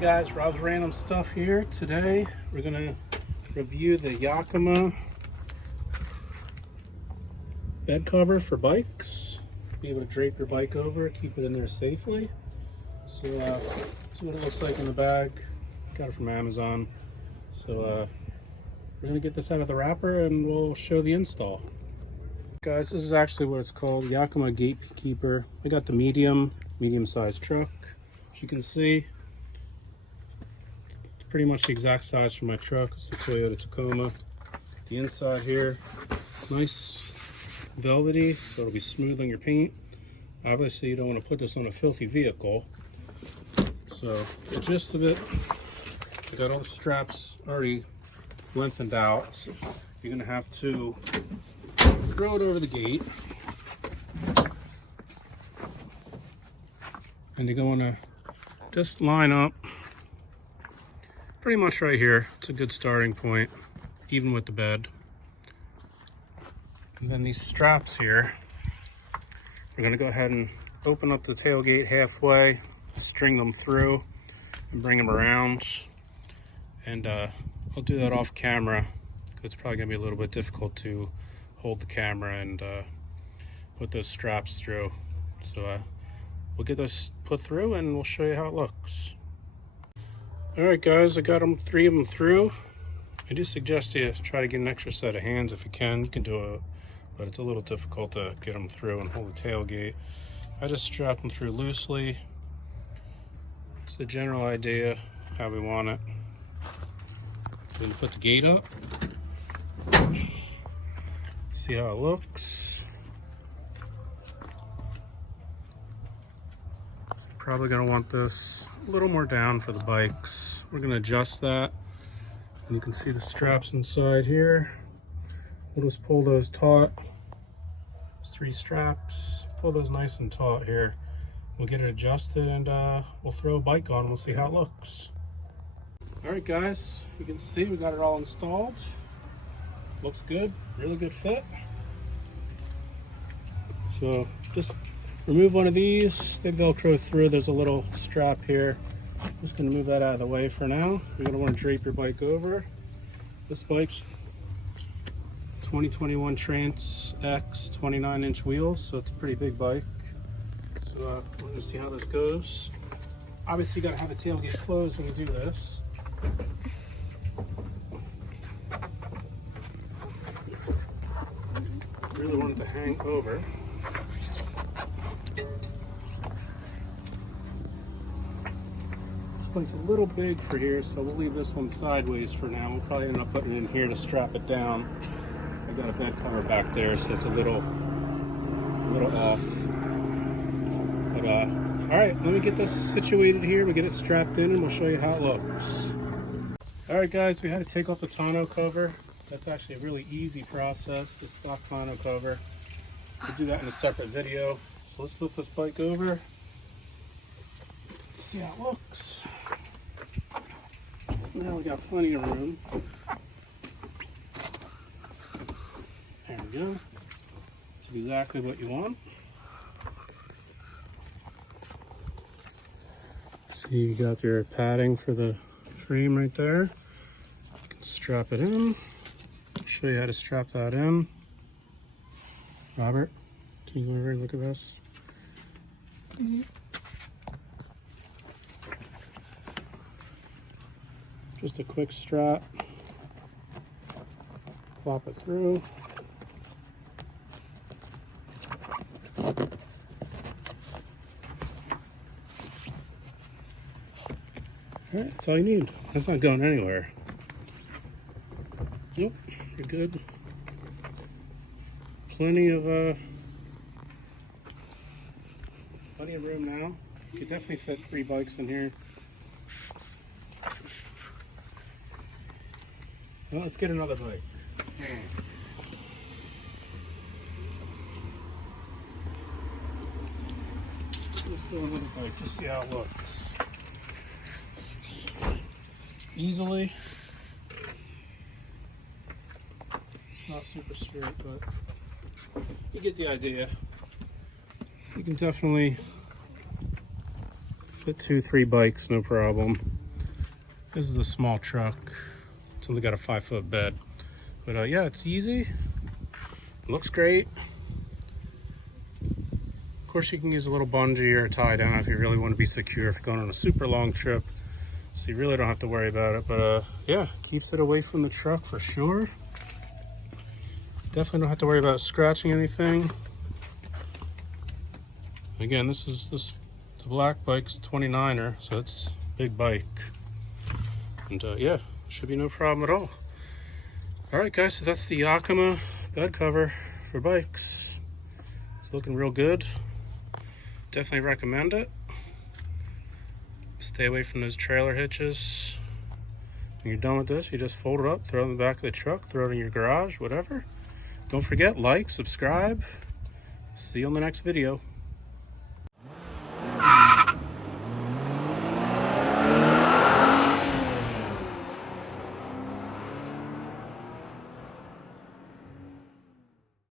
Guys, Rob's Random Stuff here. Today we're going to review the Yakima bed cover for bikes. Be able to drape your bike over, keep it in there safely. So see what it looks like in the bag. Got it from Amazon. So we're going to get this out of the wrapper and we'll show the install. Guys, this is actually what it's called, Yakima GateKeeper. I got the medium-sized truck. As you can see, pretty much the exact size for my truck. It's a Toyota Tacoma. The inside here, nice velvety, so it'll be smooth on your paint. Obviously you don't want to put this on a filthy vehicle. So the gist of it, I got all the straps already lengthened out. So you're gonna have to throw it over the gate. And you're going to just line up pretty much right here. It's a good starting point, even with the bed. And then these straps here, we're gonna go ahead and open up the tailgate halfway, string them through, and bring them around. And I'll do that off camera. It's probably gonna be a little bit difficult to hold the camera and put those straps through. So we'll get this put through and we'll show you how it looks. Alright guys, I got three of them through. I do suggest you try to get an extra set of hands if you can. You can do it, but it's a little difficult to get them through and hold the tailgate. I just strap them through loosely. It's the general idea, how we want it. Then put the gate up. See how it looks. Probably gonna want this a little more down for the bikes. We're gonna adjust that. And you can see the straps inside here. We'll just pull those taut. There's 3 straps. Pull those nice and taut here. We'll get it adjusted and we'll throw a bike on and we'll see how it looks. Alright guys, you can see we got it all installed. Looks good, really good fit. So just remove one of these, they Velcro through. There's a little strap here. Just gonna move that out of the way for now. You're gonna wanna drape your bike over. This bike's 2021 Trans X 29-inch wheels, so it's a pretty big bike. So we're gonna see how this goes. Obviously you gotta have the tailgate closed when you do this. Really want it to hang over. This bike's a little big for here, so we'll leave this one sideways for now. We'll probably end up putting it in here to strap it down. I got a bed cover back there, so it's a little off. But all right, let me get this situated here. We'll get it strapped in and we'll show you how it looks. All right guys, we had to take off the tonneau cover. That's actually a really easy process, the stock tonneau cover. We'll do that in a separate video. So let's lift this bike over. See how it looks. Now we got plenty of room. There we go. That's exactly what you want. So you got your padding for the frame right there. You can strap it in. I'll show you how to strap that in. Robert, can you go over and look at this? Mm-hmm. Just a quick strap. Plop it through. Alright, that's all you need. That's not going anywhere. Nope, you're good. Plenty of room now. You could definitely fit 3 bikes in here. Well, let's get another bike. Let's do another bike, just see how it looks. Easily. It's not super straight, but you get the idea. You can definitely fit 2-3 bikes, no problem. This is a small truck. It's only got a 5-foot bed. But yeah, it's easy. It looks great. Of course, you can use a little bungee or a tie down if you really want to be secure if you're going on a super long trip. So you really don't have to worry about it. But yeah, keeps it away from the truck for sure. Definitely don't have to worry about scratching anything. Again, the black bike's 29er, so it's a big bike. And yeah, should be no problem at all. Alright guys, so that's the Yakima bed cover for bikes. It's looking real good. Definitely recommend it. Stay away from those trailer hitches. When you're done with this, you just fold it up, throw it in the back of the truck, throw it in your garage, whatever. Don't forget, like, subscribe. See you on the next video.